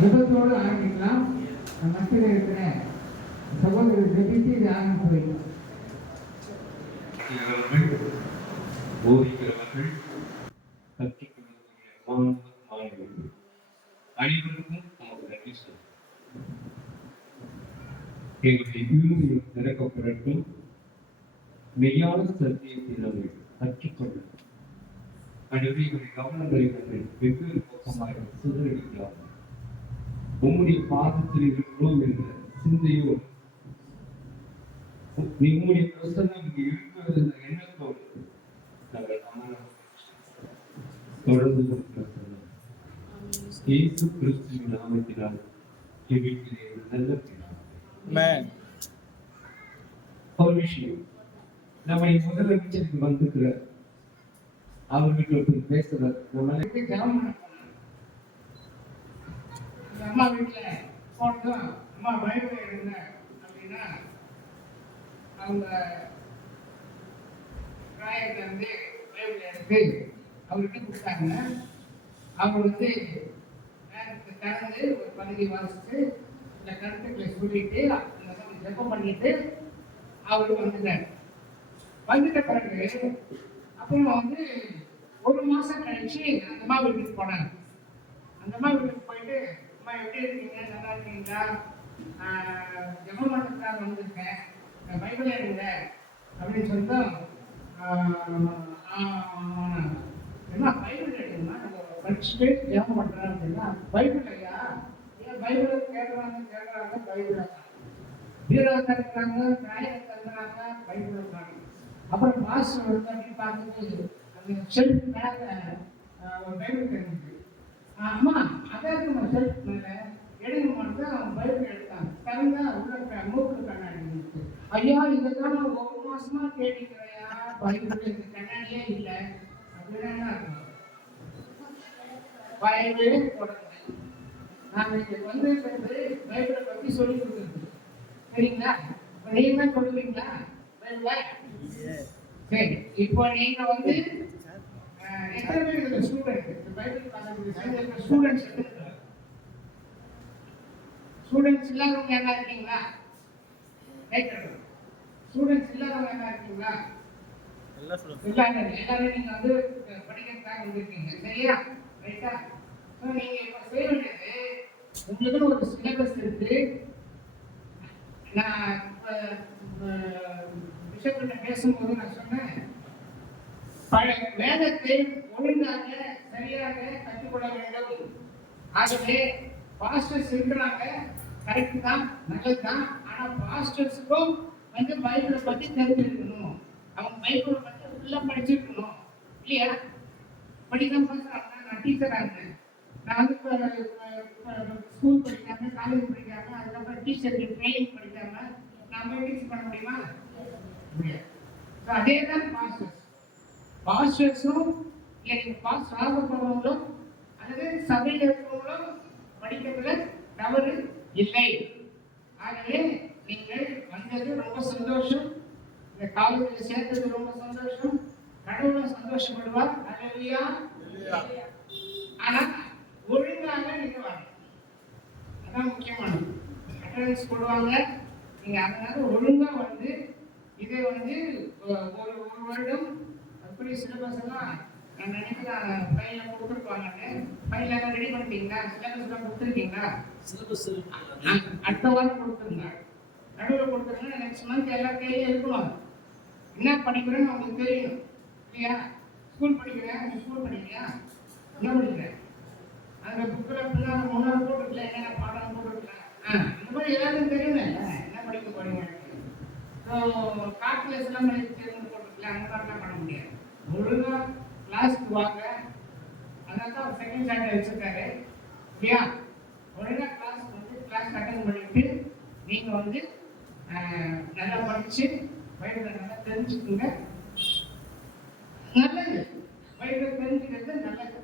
விபத்தோடு ஆரம்பிக்கலாம். மத்தியில் இருக்கிற சகோதரர் ஜெபித்து இது ஆரம்பித்து வைக்கலாம். போதிக்கிறவர்கள் கற்பிக்கிறவர்கள் அனைவருக்கும் நமக்கு நன்றி சொல்லும். எங்களுடைய இருதயம் திறக்கப்படட்டும். மெய்யான சத்தியத்தை நாங்கள் கற்றுக்கொள்ள அனைவருடைய கவனங்களை நாங்கள் வெவ்வேறு பக்கமாக சிதறடிக்கலாம். உம்முடைய பாதத்தில் இருக்கிறோம் என்ற சிந்தையோடு உம்முடைய பிரசன்னம் இங்கு இருக்கிறது என்ற எண்ணத்தோடு நாங்கள் தொடர்ந்து இயேசு கிறிஸ்துவின் நாமத்தினால் ஜெபிக்கிறேன் நல்ல பிதாவே. ஒரு விஷயம், நம்முடைய முதலமைச்சருக்கு வந்திருக்கிற அவர்கிட்ட பேசுறார். அம்மா வீட்டுல போட்டோம், அம்மா பைபிள் எடுங்க அப்படின்னா அவங்க ராயத்தை வந்து பைபிள் எடுத்து அவர்கிட்ட கொடுத்தாங்க. அவர் வந்து கலந்து ஒரு பகுதி வாசித்து இந்த கருத்துக்களை சொல்லிட்டு ஜெபம் பண்ணிட்டு அவரு வந்துட்டார். வந்துட்ட பிறகு அப்புறம் வந்து ஒரு மாசம் கழிச்சு அந்த அம்மா வீட்டுக்கு போனாங்க. அந்த அம்மா வீட்டுக்கு போயிட்டு, அம்மா எப்படி இருக்கீங்க, நல்லா இருக்கீங்களா, ஜெபம் பண்ணுறதுக்காக வந்திருக்கேன், பைபிள் எடுங்க அப்படின்னு சொல்லிட்டு என்ன பைபிள் எடுக்கணும்னா நம்ம படிச்சுட்டு ஜெபம் பண்ணுறேன் அப்படின்னா பைபிள் ஐயா ஏன் பைபிளை கேட்குறாங்க பைபிளை வீரவை தருக்கிறாங்க, நியாயம் தருகிறாங்க, பைபிள் இருக்காங்க. அப்புறம் மாஸ்டர் வந்து அப்படின்னு பார்த்துட்டு அந்த ஷெல்ஃப் மேலே ஒரு பைபிள் தெரிஞ்சுது. அம்மா அதான் இருக்குமா ஷெல்ஃப் மேலே எடுக்கணுமான்னு அவன் பைபிள் எடுத்தாங்க. தகுந்தா உள்ள மூக்கு கண்ணாடி இருந்துச்சு. ஐயா இதுதான் நான் ஒரு மாசமா கேட்டுக்கிறையா, பைபிள் இந்த கண்ணாடியே இல்லை அப்படின்னா இருக்கும். பைபிளே போடுறேன். நான் இங்கே வந்து பைபிளை பற்றி சொல்லி கொடுத்துருக்கு சரிங்களா? இப்போ நீங்க தான் சொல்லுவீங்களா பைபிளை? சரி, இப்போ நீங்க வந்து எத்தனை பேர் இதுல ஸ்டூடெண்ட் பைபிள் காலேஜ் ஸ்டூடெண்ட்ஸ் இல்லாதவங்க என்ன இருக்கீங்களா? ஸ்டூடெண்ட்ஸ் இல்லாதவங்க என்ன இருக்கீங்களா? எல்லாரும் நீங்க வந்து படிக்கிறதுக்காக வந்திருக்கீங்க சரியா? ரைட்டா? நீங்க இப்ப செய்ய வேண்டியது, உங்களுக்கு ஒரு சிலபஸ் இருக்கு. நான் பிஷப்கிட்ட பேசும்போது நான் சொன்னேன், வேதத்தை ஒழுங்காக சரியாக கற்றுக்கொள்ள வேண்டும். ஆகவே பாஸ்டர்ஸ் இருக்கிறாங்க, கரெக்ட் தான், நல்லது தான். ஆனா பாஸ்டர்ஸுக்கும் வந்து பைபிளை பத்தி தெரிஞ்சிருக்கணும். அவங்க பைபிளை பத்தி ஃபுல்லா படிச்சிருக்கணும் இல்லையா? படிக்காம பேசுறாங்க. நான் டீச்சராக இருந்தேன். நான் வந்து ஸ்கூல் படிக்காம, காலேஜ் படிக்காம, அதுக்கப்புறம் டீச்சருக்கு ட்ரைனிங் படிக்காம நான் போய் டீச் பண்ண முடியுமா? முடியாது. அதே தான் பாஸ்டர்ஸும் இல்லை பாஸ்டர் ஆக போகிறவங்களும் அல்லது சபையில் இருக்கிறவங்களும் படிக்கிறதுல தவறு இல்லை. ஆகவே நீங்கள் வந்தது ரொம்ப சந்தோஷம், இந்த காலேஜில் சேர்த்தது ரொம்ப சந்தோஷம், கடவுளும் சந்தோஷப்படுவார். அல்லேலூயா. ஆனா ஒழுங்காக நீங்க வரணும், அதான் முக்கியமானது. அட்டெண்டன்ஸ் போடுவாங்க, நீங்க அதனால ஒழுங்கா வந்து இதை வந்து ஒரு வருடம் அப்படி சிலபஸ் எல்லாம் நான் நினைக்கிறேன் ஃபைல கொடுத்துருப்பாங்க. ஃபைல ரெடி பண்ணிட்டீங்களா? சிலபஸ் எல்லாம் கொடுத்துருக்கீங்களா? அடுத்த வாரம் கொடுத்துருங்க, நடுவில் கொடுத்துருங்க. நெக்ஸ்ட் மந்த் எல்லா கையிலும் இருக்கணும். என்ன படிக்கிறேன்னு உங்களுக்கு தெரியும் இல்லையா? ஸ்கூல் படிக்கிறேன், ஸ்கூல் படிக்கிறியா, என்ன படிக்கிறேன், அந்த புக்கில் பிள்ளைங்க முன்னாடி போட்டுருக்கல, என்னென்ன பாடம் போட்டுருக்கல, இந்த மாதிரி எல்லாருக்கும் தெரியும் என்ன படிக்க போறீங்க. ஸோ கால்குலேஷன் எல்லாம் தெரிஞ்சு போட்டுருக்கல, அந்த மாதிரிலாம் பண்ண முடியாது. ஒழுங்காக கிளாஸ்க்கு வாங்க. அதனால தான் அவர் செகண்ட் ஸ்டாண்டர்ட் வச்சிருக்காரு இல்லையா? ஒழுங்காக கிளாஸ் வந்து கிளாஸ் அட்டன் பண்ணிட்டு நீங்கள் வந்து நல்லா படித்து பைபிளை நல்லா தெரிஞ்சுக்குங்க. நல்லது, பைபிளை தெரிஞ்சுக்கிறது நல்லது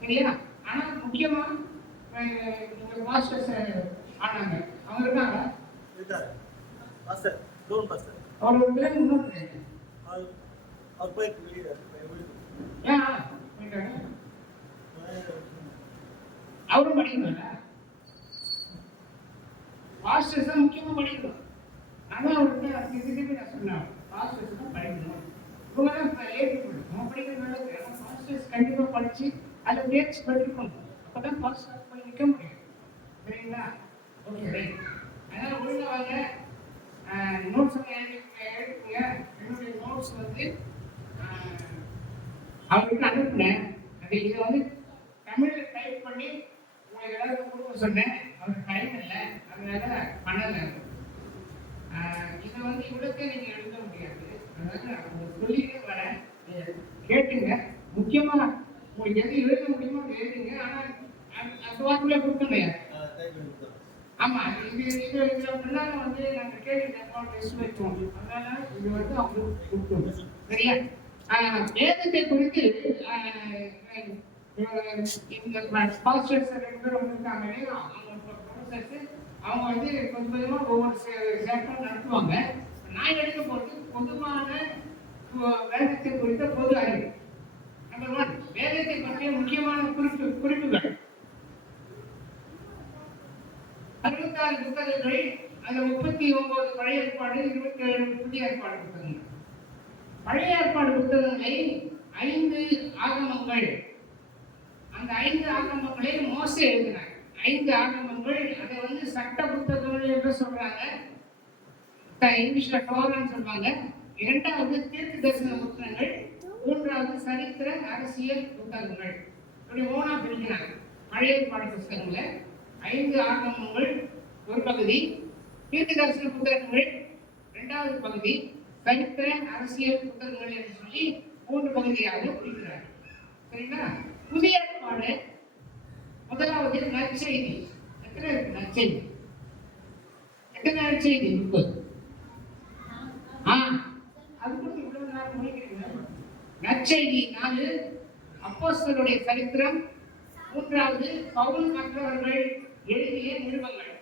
சரியா? ஆனால் முக்கியமாக உங்கள் மாஸ்டர்ஸ் ஆனாங்க, அவங்க இருக்காங்க. அவர் ஒரு பேர் இன்னொரு போயிட்டாங்க. அவரும் படிக்கணும்ல. பாஸ்டர்ஸ் தான் முக்கியமா படிக்கணும். ஆனா அவருக்கு திருப்பி நான் சொன்னேன், பாஸ்டர்ஸ் தான் படிக்கணும். இவங்க தான் ஏற்றுக்கணும். நம்ம படிக்கிறது நல்லது. ஆனால் பாஸ்டர்ஸ் கண்டிப்பா படிச்சு அதை தேர்ச்சி பெற்றுக்கணும். அப்பதான் பாஸ்டர் போய் நிற்க முடியும். சரிங்களா? Okay right. அதனால ஒழுங்கா வாங்க. நோட்ஸ் எழுதுங்க. என்னுடைய நோட்ஸ் வந்து அவருக்கு அனுப்புனேன். அது இதை வந்து தமிழ்ல டைப் பண்ணி உங்களுக்கு ஏதாவது கொடுக்க சொன்னேன். அவருக்கு டைம் இல்லை, அதனால பண்ணலை. இதை வந்து இவ்வளோக்கே நீங்க எழுத முடியாது. அதனால நான் சொல்லிட்டே வரேன், கேட்டுங்க. முக்கியமா உங்களுக்கு எது எழுத முடியுமோ அது எழுதுங்க. ஆனா அந்த வாக்குல கொடுத்துங்க. ஆமா, இது இது முன்னால வந்து நாங்க கேட்டு டெஸ்ட் வைப்போம். அதனால இது வந்து அவங்களுக்கு கொடுத்தோம். சரியா? வேதத்தை குறித்து இந்த பாஸ்டர்ஸ் 2 பேர் வந்திருக்காங்க. அவங்க வந்து கொஞ்சம் கொஞ்சமா ஒவ்வொரு சேப்டர் நடத்துவாங்க. நான் எடுக்க போறது பொதுவான வேதத்தை குறித்த பொது அறிவு. நம்பர் 1, வேதத்தை பற்றிய முக்கியமான குறிப்புகள். 66 புத்தகங்கள், அந்த 39 பழைய ஏற்பாடு, 27 புதிய ஏற்பாடு புத்தகங்கள். பழைய ஏற்பாடு புத்தகங்களை 5 ஆகமங்கள். அந்த 5 ஆகமங்களை மோசே எழுதினார். 5 ஆகமங்கள். அதை வந்து சட்ட புத்தகங்கள் என்று சொல்றாங்க. இங்கிலீஷ்ல டோரான்னு சொல்லுவாங்க. 2வது தீர்க்க தரிசன புத்தகங்கள். 3வது சரித்திர அரசியல் புத்தகங்கள். இப்படி 3ஆ பிரிக்கிறாங்க. பழைய ஏற்பாடு புத்தகங்களை 5 ஆகமங்கள் ஒரு பகுதி, தீர்க்க தரிசன புத்தகங்கள் 2வது பகுதி, சரித்திர அரசியல் புத்தகங்கள் என்று சொல்லி 3 பகுதியாக பிரிக்கிறார். சரிங்களா? புதிய ஏற்பாடு 1வது நற்செய்தி. எத்தனை இருக்கு நற்செய்தி? எத்தனை நற்செய்தி இருக்கு? அது கூட இவ்வளவு நேரம் முடிக்கிறீங்க. நற்செய்தி 4, அப்போஸ்தலருடைய சரித்திரம் 3வது பவுல் மற்றவர்கள் எழுதிய நிருபங்கள்.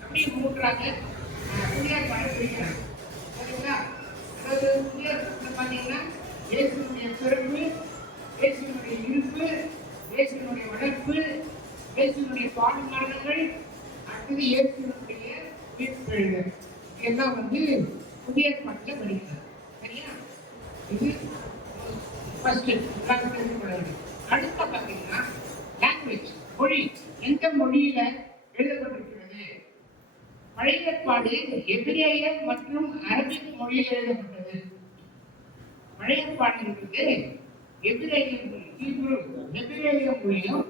அப்படி 3ஆக புதிய ஏற்பாடு பிரிக்கிறாங்க. சரிங்களா? அதாவது புதிய ஏற்பாடு பார்த்தீங்கன்னா இயேசுவினுடைய பிறப்பு, இயேசுவினுடைய இருப்பு, இயேசுவினுடைய வளர்ப்பு, இயேசுவினுடைய பாடு மரணங்கள், அடுத்தது இயேசுவினுடைய மீட்பெழுதல். இதெல்லாம் வந்து புதிய ஏற்பாட்டில் படிக்கிறார். சரியா? இது ஃபர்ஸ்ட் அடுத்த பார்த்தீங்கன்னா லாங்குவேஜ், மொழி. எந்த மொழியில எழுதப்பட்டிருக்கிறது? பழைய ஏற்பாடு எபிரேய மற்றும் அரபிக் மொழியில் எழுதப்பட்டது. பழைய ஏற்பாடு என்பது எபிரேய மொழி, ஹீப்ரு எபிரேய மொழியும்,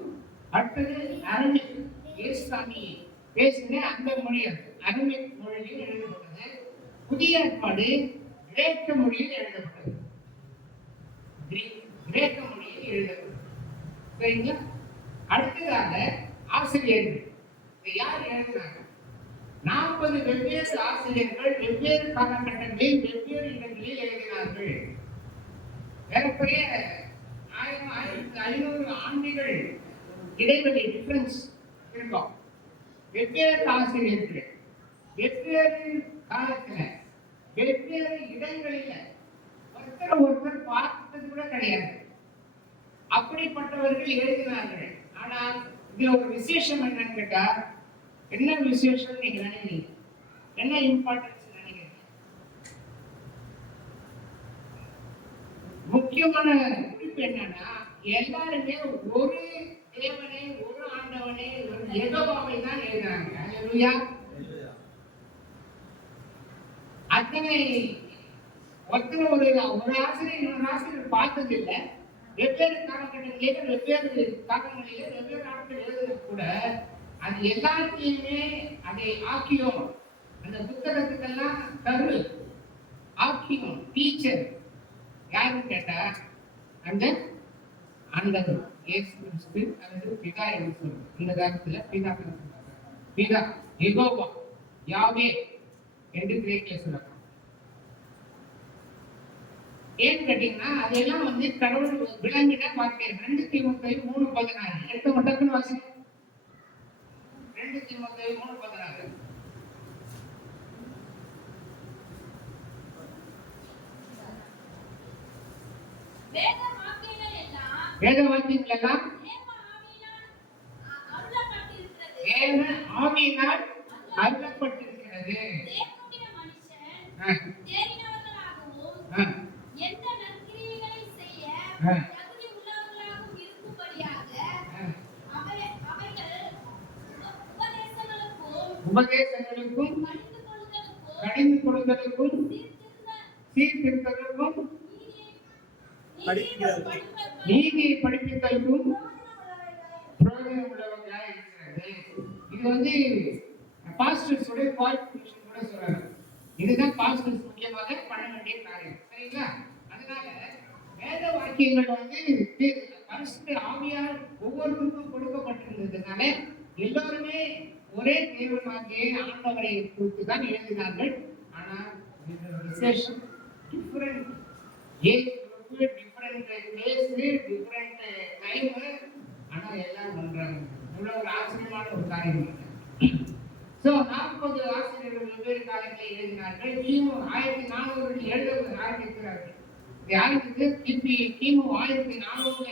அடுத்தது அரபிக் இயேசுசாமி பேசின அந்த மொழி அரபிக் மொழியில் எழுதப்பட்டது. புதிய ஏற்பாடு கிரேக்க மொழியில் எழுதப்பட்டது. கிரேக்க மொழியில் எழுதப்பட்டது. சரிங்களா? அடுத்ததாக ஆசிரியர்கள். யார் எழுதினாங்க? 40 வெவ்வேறு ஆசிரியர்கள் வெவ்வேறு காலகட்டங்களில் வெவ்வேறு இடங்களில் எழுதினார்கள். ஏறக்குறைய 1500 ஆண்டுகள் இடைவெளி டிஃபரன்ஸ் இருக்கும். வெவ்வேறு ஆசிரியர்கள் வெவ்வேறு காலத்துல வெவ்வேறு இடங்களில ஒருத்தர் பார்த்தது கூட கிடையாது. அப்படிப்பட்டவர்கள் எழுதினார்கள். ஆனால் இதுல ஒரு விசேஷம் என்னன்னு கேட்டா, என்ன விசேஷம் நீங்க நினைக்கிறீங்க? என்ன இம்பார்ட்டன்ஸ் நினைக்கிறீங்க? முக்கியமான குறிப்பு என்னன்னா, எல்லாருமே ஒரு தேவனை, ஒரு ஆண்டவனை, ஒரு யெகோவாவை தான் எழுதுறாங்க. அல்லேலூயா. அத்தனை ஒருத்தர் ஒரு ஆசிரியர் இன்னொரு ஆசிரியர் பார்த்தது இல்லை. வெவ்வேறு காலகட்டங்களிலே வெவ்வேறு காலங்களிலே வெவ்வேறு நாட்கள் எழுதுறது கூட அது எல்லாத்தையுமே அதை ஆக்கியோம். அந்த புத்தகத்துக்கெல்லாம் கரு ஆக்கியோம் டீச்சர் யாருன்னு கேட்டா அந்த ஆண்டவர் இயேசு கிறிஸ்து அல்லது பிதா என்று சொல்லுவோம். இந்த காலத்துல பிதா யெகோவா யாவே என்று கிரேக்கில் சொல்லலாம். ஏன்னு கேட்டீங்கன்னா அதெல்லாம் வந்து கடவுள் விளங்கின வார்த்தை. 2 தீமோத்தேயு 3:16 எடுத்து மட்டும் வாசிங்க. 2 தீமோத்தேயு 3:16 வேத வாக்கியங்கள் எல்லாம் தேவ ஆவியினால் அருளப்பட்டிருக்கிறது. தேவனுடைய மனுஷன் ஆ, தேறினவர்களாகவும் ஆ, எந்த நற்கிரியைகளை செய்ய ஆ, தகுதி உள்ளவர்களாகவும் இருக்கும்படியாக ஆ. அவைகள் உபதேசங்களுக்கும் உபதேசங்களுக்கும் கடிந்து கடிந்து கொள்ளுதலுக்கும் கொள்வதற்கும் சீர்திருத்தங்களுக்கும் நீதியை படிப்பித்தலுக்கும் பிரயோஜனம் உள்ளவர்களாக இருக்கிறது. இது வந்து பாஸ்டர்ஸ் உடைய குவாலிஃபிகேஷன் கூட சொல்றாங்க. இதுதான் பாஸ்டர்ஸ் முக்கியமாக பண்ண வேண்டிய காரியம். சரிங்களா? அதனால வேத வாக்கியங்கள் வந்து பரிசுத்த ஆவியால் ஒவ்வொருவருக்கும் கொடுக்கப்பட்டிருந்ததுனால எல்லோருமே ஒரே தேவனாகிய ஆண்டவரை குறித்து தான் எழுதினார்கள். ஆனால் விசேஷம் different age group, different place, different time, ஆனா எல்லாம் பண்றாங்க. இவ்வளவு ஒரு ஆச்சரியமான ஒரு காரியம். ஸோ 40 ஆசிரியர்கள் வெவ்வேறு காலங்களில் எழுதினார்கள். கிமு 1400 எழுத ஆரம்பிக்கிறார்கள். இது ஆரம்பித்து கிமு 1400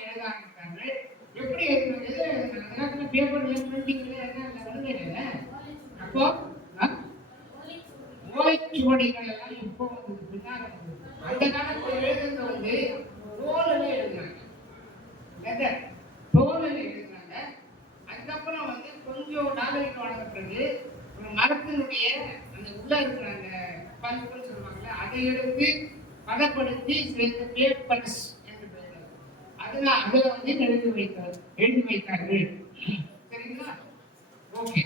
எழுத ஆரம்பித்தார்கள். எப்படி எழுதுறது? அந்த காலத்துல பேப்பர்ல பிரிண்டிங்ல என்ன வருது? அப்போ ஓலைச்சுவடிகள் எல்லாம் இப்போ வந்து பின்னால அந்த காலத்துல எழுதுறது வந்து தோலில் எழுதுனாங்க. தோலில் எழுதுனாங்க. அதுக்கப்புறம் வந்து கொஞ்சம் நாகரிகம் வளர்ந்த பிறகு ஒரு மரத்தினுடைய அந்த உள்ள இருக்கிற அந்த பல்புன்னு சொல்லுவாங்கல்ல, அதை எடுத்து பதப்படுத்தி சேர்ந்த பேப்பர்ஸ் என்று பெயர். அதுல வந்து எழுதி வைத்தார்கள். சரிங்களா? ஓகே.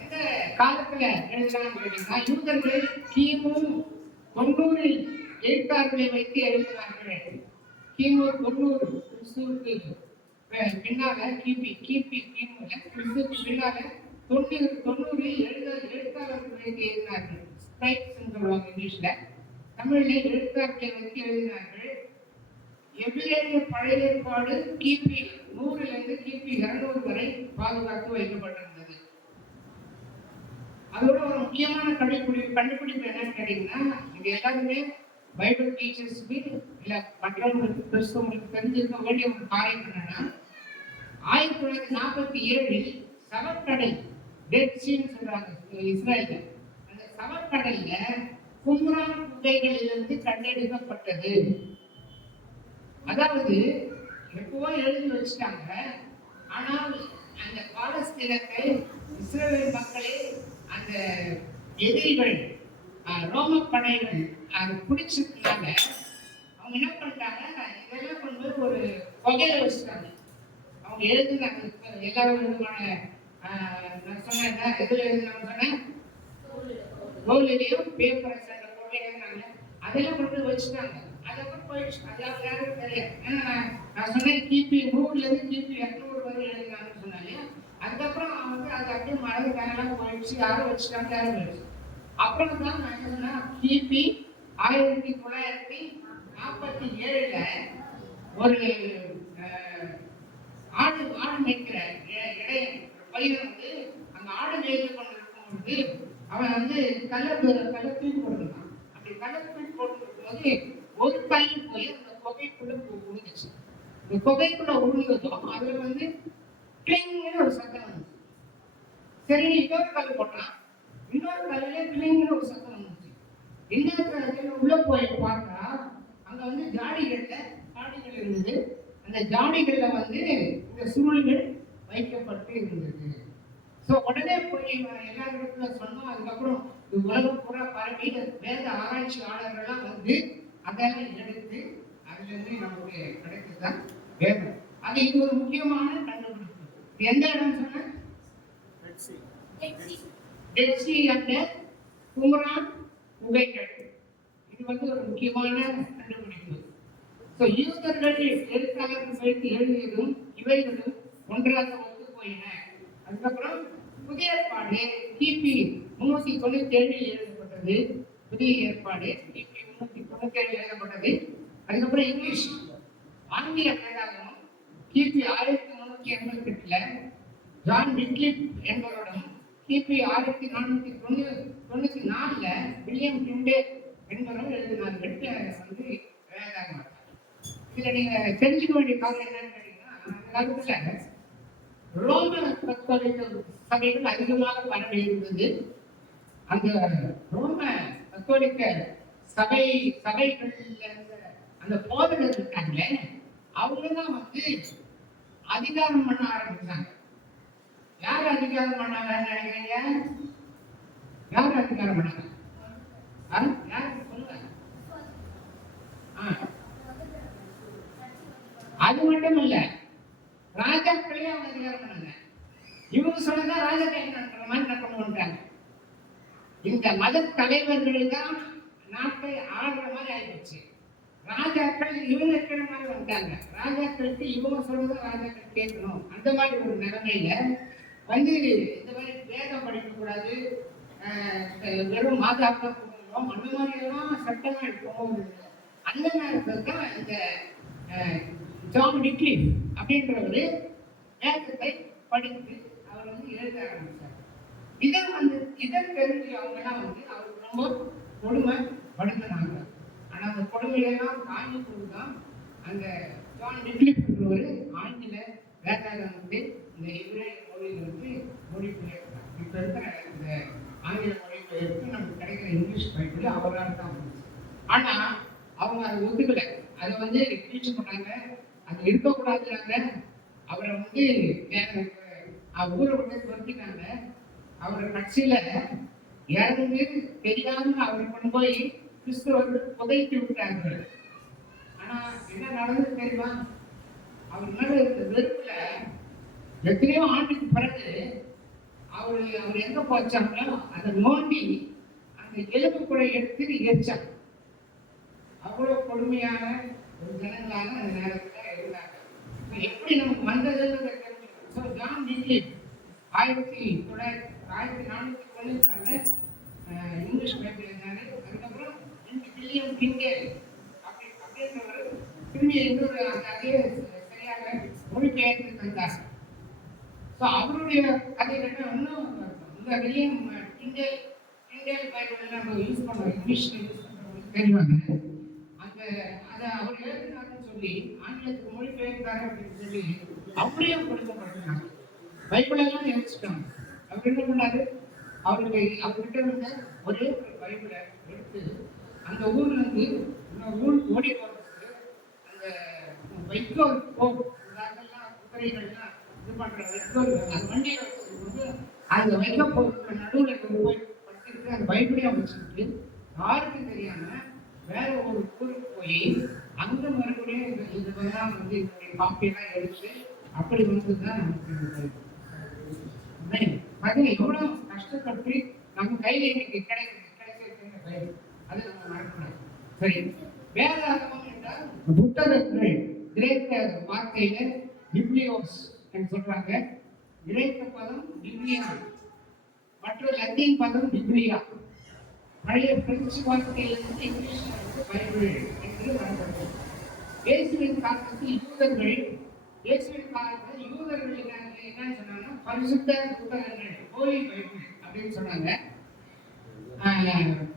எந்த காலத்துல எழுதலாம் கேட்டீங்கன்னா, யூதர்கள் கிமு 90 எழுத்தாளர்களை வைத்து எழுதினார்கள். கிமு 90 கிறிஸ்துவுக்கு பின்னால கிமுல கிறிஸ்துவுக்கு பின்னால 90 எழுத்தாளர்களை வைத்து எழுதினார்கள். ஸ்கிரைப்ஸ் சொல்லுவாங்க இங்கிலீஷ்ல. தமிழ்ல எழுத்தாளர்களை வைத்து எழுதினார்கள். எபிரேய பழைய ஏற்பாடு கிபி 100 கிபி 200 வரை பாதுகாத்து வைக்கப்பட்டிருந்தது. அதோட ஒரு முக்கியமான கண்டுபிடிப்பு என்னன்னு கேட்டீங்கன்னா, இது எல்லாருமே பைபிள் டீச்சர்ஸ்க்கு இல்ல மற்றவங்களுக்கு கிறிஸ்தவங்களுக்கு தெரிஞ்சிருக்க வேண்டிய ஒரு காரியம் என்னன்னா, 1947 சவக்கடல் டெட் சீன்னு சொல்றாங்க இஸ்ரேல்ல. அந்த சவக்கடல்ல கும்ரான் குகைகளிலிருந்து கண்டெடுக்கப்பட்டது. அதாவது எப்பவோ எழுதி வச்சுட்டாங்க. ஆனால் அந்த பாலஸ்தீனத்தை இஸ்ரேல் மக்களே அந்த எதிரிகள் ரோம படைகள் பிடிச்சிருந்தாங்க. அவங்க என்ன பண்ணிட்டாங்க, இதெல்லாம் கொண்டு போய் ஒரு வகையில வச்சுட்டாங்க. அவங்க எழுதுனாங்க எல்லா விதமான நான் சொன்னேன் எதுல எழுதுனாங்க சொன்னேன், கோல்லையும் பேப்பர் போட்டு எழுதுனாங்க. அதெல்லாம் கொண்டு போய் வச்சுட்டாங்க. அதுக்கப்புறம் போயிடுச்சு. அதெல்லாம் யாரும் தெரியாது. ஏன்னா நான் சொன்னேன் கிபி 100 கிபி 200 வரை எழுதினாங்கன்னு சொன்னாங்க. அதுக்கப்புறம் வந்து அது அப்படியே மறந்து வேலைலாம் போயிடுச்சு. யாரும் வச்சுட்டாங்க, யாரும் போயிடுச்சு. அப்புறம் தான் நான் என்ன சொன்னா, கிபி 1947 ஒரு ஆடு மேய்க்கிற இடையன் பையன் வந்து அந்த ஆடு மேய்த்து கொண்டிருக்கும் பொழுது அவன் வந்து கள்ளத்தூக்கி போட்டுருந்தான். அப்படி கள்ளத்தூக்கி போட்டுருக்கும் போது ஒரு கல் போய் அந்த புகைக்குள்ள விழுந்துச்சு. இந்த புகைக்குள்ள விழுந்ததும் அதுல வந்து கிளிங்னு ஒரு சத்தம் வந்துச்சு. சரி இன்னொரு கல் போட்டான். இன்னொரு கல்லுல கிளிங்னு ஒரு சத்தம் வந்துச்சு. இன்னொரு கல்லுல உள்ள போய் பார்த்தா அங்க வந்து ஜாடிகள் இருந்தது. அந்த ஜாடிகள்ல வந்து இந்த சுருள்கள் வைக்கப்பட்டு இருந்தது. ஸோ உடனே போய் எல்லா இடத்துல சொன்னோம். அதுக்கப்புறம் உலகம் பூரா பரவி வேத ஆராய்ச்சியாளர்கள்லாம் வந்து அதெல்லாம் எடுத்து அதுல இருந்து நமக்கு கிடைத்ததுதான் வேதம். அது இது ஒரு முக்கியமான கண்டுபிடிப்பு. எந்த இடம் சொன்ன? டெட் சி அண்ட் கும்ரான் குகைகள். இது வந்து ஒரு முக்கியமான கண்டுபிடிப்பு. ஸோ யூதர்கள் எழுத்தாளர்கள் வைத்து எழுதியதும் இவைகளும் ஒன்றாக ஒத்து போயின. அதுக்கப்புறம் புதிய ஏற்பாடு கிபி 397 எழுதப்பட்டது. புதிய ஏற்பாடு கிபி 397 எழுதப்பட்டது. அதுக்கப்புறம் இங்கிலீஷ் ஆங்கில வேதாகமம் கிபி 1388 ஜான் விட்லிப் என்பவரிடம் கிபி 1494 வில்லியம் டிண்டே என்பவரும் எழுதினார்கள் வந்து வேதாகமம். இதுல நீங்க தெரிஞ்சுக்க வேண்டிய காரணம் என்னன்னு கேட்டீங்கன்னா, அந்த காலத்துல ரோம கத்தோலிக்க சபைகள் அதிகமாக பரவி இருந்தது. அந்த ரோம கத்தோலிக்க சபைகள்ல இருந்த அந்த போதகர்கள் இருக்காங்களே, அவங்கதான் வந்து அதிகாரம் பண்ண ஆரம்பிச்சாங்க. யார் அதிகாரம் பண்ணாங்க நினைக்கிறீங்க? யார் அதிகாரம் பண்ணாங்க? யார் சொல்லுங்க. அது மட்டும் இல்ல, ராஜாக்களே அவங்க அதிகாரம் பண்ணாங்க. இவங்க சொன்னதா ராஜா கேட்கற மாதிரி என்ன பண்ணுவாங்க. இந்த மத தலைவர்கள் தான் நாட்டை ஆடுற மாதிரி ஆயிடுச்சு. ராஜாக்கள் இவங்க இருக்கிற மாதிரி வந்துட்டாங்க. ராஜாக்களுக்கு இவங்க சொல்றதை ராஜாக்கள் கேட்கணும். அந்த மாதிரி ஒரு நிலைமையில வந்து இந்த மாதிரி வேதம் படிக்க கூடாது, வெறும் மாதாக்கா கொடுக்கணும், அந்த மாதிரி எல்லாம் சட்டங்கள் போகுது. அந்த நேரத்தில் தான் இந்த ஜான் விக்லிஃப் அப்படின்றவரு வேதத்தை படித்து அவர் வந்து எழுத ஆரம்பிச்சார். இதை தெரிஞ்சு அவங்கெல்லாம் வந்து அவருக்கு ரொம்ப கொடுமை படுத்தினாங்க. ஆனா அந்த கொடுமையெல்லாம் தாங்கி கொண்டுதான் அந்த ஜான் விக்லிஃப்ன்றவர் ஆங்கில வேதாகமத்தை இந்த இப்ரேய மொழியில வந்து மொழிபெயர்த்தார். இப்ப இருக்கிற இந்த ஆங்கில மொழிபெயர்ப்பு நமக்கு கிடைக்கிற இங்கிலீஷ் பைபிள் அவரால் தான் வந்துச்சு. ஆனா அவங்க அதை ஒத்துக்கல. அதை வந்து டீச் பண்ணாங்க, அது இருக்கக்கூடாதுனாங்க. அவரை வந்து ஊரை விட்டு துரத்தினாங்க. அவரை கட்சியில இறந்து தெரியாம அவரை கொண்டு போய் கிறிஸ்தவர்கள் புதைத்து விட்டார்கள். ஆனா என்ன நடந்தது தெரியுமா? அவர் மேல இருந்த வெறுப்புல எத்தனையோ ஆண்டுக்கு பிறகு அவர் எங்க போச்சாங்களோ அதை நோண்டி அந்த எலும்பு கூட எடுத்து எரிச்சாங்க. அவ்வளவு கொடுமையான ஒரு ஜனங்களாக அந்த நேரத்துல இருந்தாங்க. எப்படி நமக்கு வந்ததுன்னு ஜான் விக்லிஃப் 1496 இங்கிலீஷ் பைபிள் இருந்தாரு. அதுக்கப்புறம் வில்லியம் கிண்டேல் அப்படின்றவர் திரும்பி இன்னொரு அதே சரியாக மொழிபெயர்த்து தந்தார். அவருடைய கதைகள் இன்னும் இந்த வில்லியம் கிண்டேல் பைபிள் நம்ம யூஸ் பண்றோம், இங்கிலீஷ்ல யூஸ் பண்றவங்களுக்கு தெரிவாங்க. அதை அவர் எழுதினாருன்னு சொல்லி ஆங்கிலத்துக்கு மொழிபெயர்த்தாரு அப்படின்னு சொல்லி அப்படியும் கொடுக்கப்பட்டாங்க. பைபிளெல்லாம் எழுதிட்டாங்க. அவர் என்ன பண்ணாரு? அவர்கிட்ட இருந்த ஒரே ஒரு பைபிளை எடுத்து அந்த ஊர்ல இருந்து ஊர் ஓடி போறதுக்கு அந்த வைக்கோல் குதிரைகள்லாம் இது பண்ற வைக்கோல் அந்த வண்டியை வச்சுட்டு அந்த வைக்கோல் போறதுக்கு நடுவில் போய் படுத்துட்டு அந்த பைபிளையா வச்சுட்டு யாருக்கும் தெரியாம வேற ஒரு ஊருக்கு போய் அங்க மறுபடியும் இதெல்லாம் வந்து இதனுடைய காப்பியெல்லாம் எடுத்து அப்படி வந்துதான் நமக்கு அது எவ்வளவு கஷ்டப்பட்டு நம்ம கையில இன்னைக்கு கிடைச்சிருக்கின்ற பைபிள் அது நம்ம மறக்கக்கூடாது. சரி, வேதாகமம் என்றால் புத்தகங்கள். கிரேக்க வார்த்தையில பிப்ளியோஸ் என்று சொல்றாங்க. கிரேக்க பதம் பிப்ளியா, மற்ற லத்தீன் பதம் பிப்ளியா. பழைய பிரெஞ்சு வார்த்தையிலிருந்து இங்கிலீஷ்ல வந்து பைபிள் என்று வரப்பட்டது. இயேசுவின் காலத்தில் யூதர்கள் என்ன சொன்னாங்கன்னா பரிசுத்த புத்தகங்கள், ஹோலி பைபிள் அப்படின்னு சொன்னாங்க.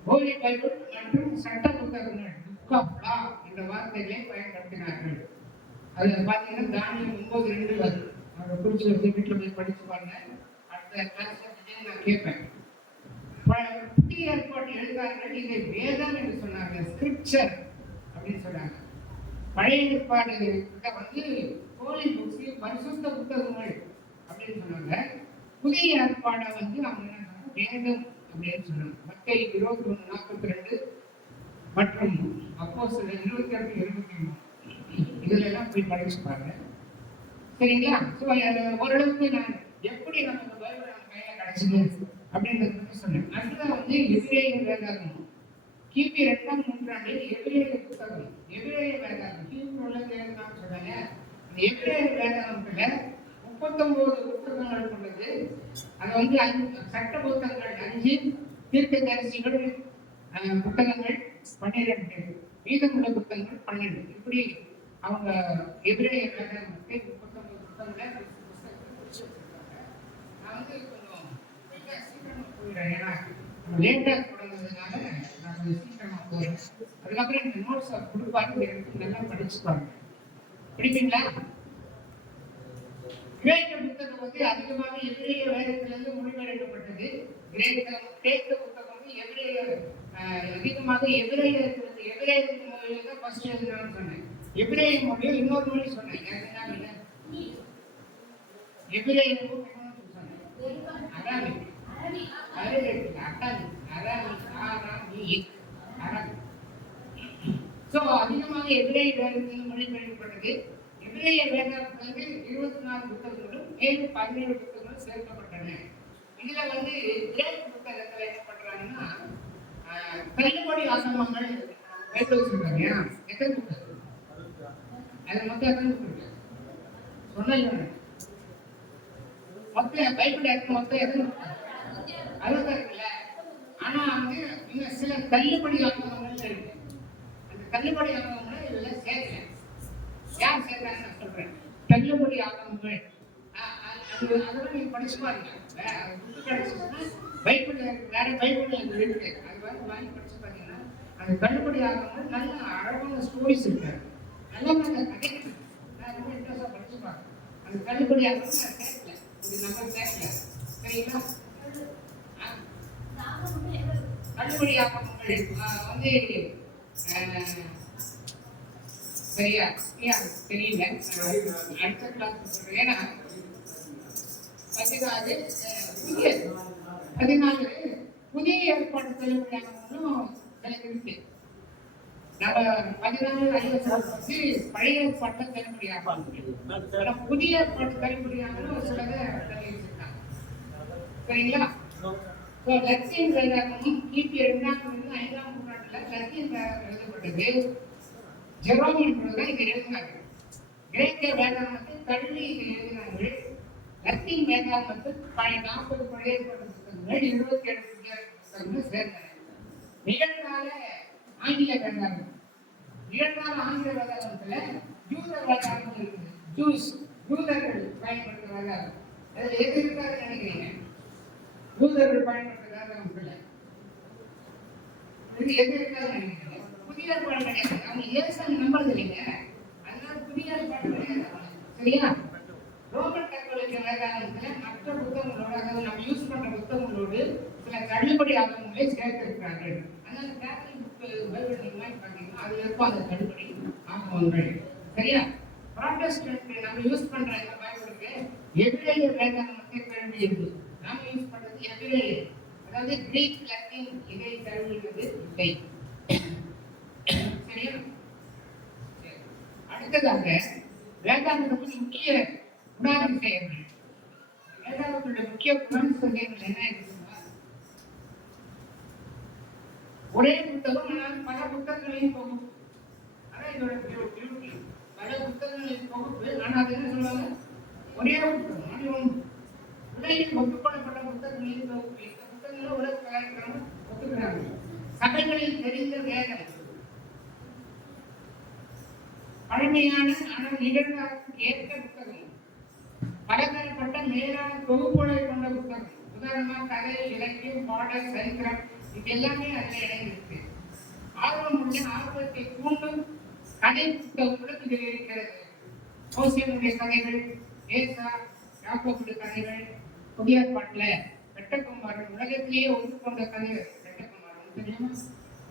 ஹோலி பைபிள் மற்றும் சட்ட புத்தகங்கள், புக் ஆஃப் லா என்ற வார்த்தைகளை பயன்படுத்தினார்கள். அதுல பாத்தீங்கன்னா தானியம் 9:2 வரும். அவங்க குறிச்சு வச்சு வீட்டுல போய் படிச்சு பாருங்க. அடுத்த கிளாஸ்ல நான் கேட்பேன். புதிய ஏற்பாடு எழுதார்கள், இதை வேதம் என்று சொன்னாங்க, ஸ்கிரிப்சர் அப்படின்னு சொன்னாங்க. பழைய ஏற்பாடு வந்து ஹோலி புக்ஸ், பரிசுத்த புத்தகங்கள் அப்படின்னு சொன்னாங்க. புதிய ஏற்பாடை வந்து அவங்க என்ன சொன்னாங்க, வேதம் அப்படின்னு சொன்னாங்க. மத்தேயு 21:42 மற்றும் அப்போஸ்தலர் 22:23 இதுல எல்லாம் போய் படிச்சு பாருங்க. சரிங்களா? ஓரளவுக்கு நான் எப்படி நம்ம பைபிள் நம்ம கையில கிடைச்சது அப்படின்றது சொன்னேன். அடுத்ததான் வந்து எபிரேய வேதாகமம். கிபி 2ஆம் நூற்றாண்டில் எபிரேய புத்தகம், எபிரேய வேதாகமம் ஹீப்ருல தேர்ந்தான்னு சொன்னாங்க. அந்த எபிரேய வேதாகமத்துல 39 புத்தகங்கள் கொண்டது. அது வந்து 5 சட்ட புத்தகங்கள் 5, தீர்க்கதரிசிகள் புத்தகங்கள் 12, மீதமுள்ள புத்தகங்கள் 12. இப்படி அவங்க எபிரேய வேதாகமத்தை 39 புத்தகங்களை நான் வந்து சீக்கிரமா போயிடுறேன். ஏன்னா லேட்டா தொடங்குறதுனால நான் சீக்கிரமா போறேன். அதுக்கப்புறம் இந்த நோட்ஸ் கொடுப்பாரு, எடுத்து நல்லா படிச்சு பாருங்க. படிப்பீங்களா? கிரேக்க புத்தகம் வந்து அதிகமாக எபிரேய வேதத்திலிருந்து மொழிபெயர்க்கப்பட்டது. கிரேக்க புத்தகம் வந்து அதிகமாக எபிரேயத்திலிருந்து எபிரேய மொழியில தான் ஃபர்ஸ்ட் எழுதுனான்னு சொன்னேன். எபிரேய மொழியில் இன்னொரு மொழி சொன்னேன். எபிரேய சொன்னேன். அராபிக். சோ அதிகமாக எபிரேய வேதத்தில் மொழிபெயர்க்கப்பட்டது. எபிரேய வேதத்திலிருந்து 24 புத்தகங்களும் 17 புத்தகங்களும் சேர்க்கப்பட்டன. இதுல வந்து கிரேக்க புத்தகத்துல என்ன பண்றாங்கன்னா தள்ளுபடி ஆகமங்கள் பைபிள் சொல்றாங்க. எத்தனை புத்தகம்? அது மொத்தம் எத்தனை புத்தகம் சொன்ன மொத்தம் பைபிள் மொத்தம் எத்தனை புத்தகம்? 66 இல்ல. ஆனா வந்து இன்னும் சில தள்ளுபடி ஆகமங்கள் இருக்கு. அந்த தள்ளுபடி ஆகமங்களை இதுல சேர்க்கல. யார் சேர்த்தாங்க நான் சொல்றேன். தள்ளுபடி ஆகமங்கள் அதெல்லாம் நீங்க படிச்சு பாருங்க. புக்கு கிடைச்சுன்னா பைபிள் வேற பைபிள் இருக்கு. அது வந்து வாங்கி படிச்சு பாத்தீங்கன்னா அந்த தள்ளுபடி ஆகமங்கள் நல்ல அழகான ஸ்டோரிஸ் இருக்கு. நல்லா கதை நான் ரொம்ப இன்ட்ரெஸ்டா படிச்சு பாருங்க. அந்த தள்ளுபடி ஆகமங்கள் நான் சேர்க்கல. இது நம்ம சேர்க்கல. சரிங்களா? தள்ளுபடி ஆகமங்கள் வந்து சரியா தெரியல. அடுத்த கிளாஸ் சொல்றேன். ஏன்னா 14 புதிய ஏற்பாடு தள்ளுபடியாகமும் எனக்கு இருக்கு. நம்ம 14 வந்து பழைய ஏற்பாட்டை தள்ளுபடியாகும். புதிய ஏற்பாட்டு தள்ளுபடியாகணும் ஒரு சிலதை தள்ளி வச்சிருக்காங்க. சரிங்களா? லத்தீன் வேதாகமும் கிபி 2ஆம் 5ஆம் நூற்றாண்டுல லத்தீன் வேதாகம் எழுதப்பட்டது. ஜெரோம் என்பவர்கள் இதை எழுதினார்கள். கிரேக்க வேதாகமத்தை தள்ளி இதை எழுதினார்கள். லத்தீன் வேதாகமத்தில் 40 பழைய புத்தகங்கள் 27 புத்தகங்கள் சேர்ந்தன. நிகழ்கால ஆங்கில வேதாகம். நிகழ்கால ஆங்கில வேதாகமத்துல யூத வேதாகம் இருக்குது. யூதர்கள் பயன்படுத்த வேதாகம். அதுல எது இருக்காதுன்னு நினைக்கிறீங்க? யூதர்கள் பயன்படுத்த வேதாகமத்துல எது இருக்காதுன்னு நினைக்கிறீங்க? புதிய ஏற்பாடு கிடையாது. அவங்க இயேசுவை நம்புறது இல்லைங்க. அதனால புதிய ஏற்பாடு கிடையாது. சரியா? ரோமன் கத்தோலிக்க வேதாகமத்துல மற்ற புத்தகங்களோட, அதாவது நம்ம யூஸ் பண்ற புத்தகங்களோடு சில தள்ளுபடி ஆகமங்களை சேர்த்திருக்கிறார்கள். அதனால கேத்தலிக் பைபிள் நீங்க பாத்தீங்கன்னா அதுல இருக்கும் அந்த தள்ளுபடி ஆகமங்கள். சரியா? புராட்டஸ்டன்ட் நம்ம யூஸ் பண்ற இந்த பைபிளுக்கு எபிரேய வேதாகமத்தை தழுவி இருக்கு. நாம யூஸ் பண்றது எபிரேய, அதாவது கிரீக் லத்தீன் இதை தழுவிடுவது இல்லை. சரியா? அடுத்ததாக வேதாகமத்தின் முக்கிய குணாதிசயங்கள். வேதாகமத்துடைய முக்கிய குணாதிசயங்கள் என்ன இருக்குன்னா, ஒரே புத்தகம் ஆனால் பல புத்தகங்களையும் தொகுப்பு. அதான் இதோட பியூட்டி. பல புத்தகங்களின் தொகுப்பு. ஆனால் அது என்ன சொல்லுவாங்க? ஒரே புத்தகம். அது உலகில் ஒப்புக்கொள்ளப்பட்ட புத்தகங்களின் தொகுப்பு. இந்த புத்தகங்களை உலக கலாச்சாரம் ஒத்துக்கிறாங்க. சபைகளில் தெரிந்த வேதம். பழமையான ஆனால் நிகழ்காலத்துக்கு ஏற்ற புத்தகம். பலதரப்பட்ட மேலான தொகுப்புகளை கொண்ட புத்தகம். உதாரணமா கதை, இலக்கியம், பாடல், சரித்திரம் இது எல்லாமே அதில் இணைந்திருக்கு. ஆர்வத்தை தூண்டும் கதை புத்தகங்களும் இதில் இருக்கிறது. மோசேயுடைய கதைகள், ஏசா, யாக்கோபுடைய கதைகள், புதிய ஏற்பாட்டுல வெட்டக்குமாரன் உலகத்திலேயே ஒத்துக்கொண்ட கதைகள். வெட்டக்குமாரன் தெரியுமா?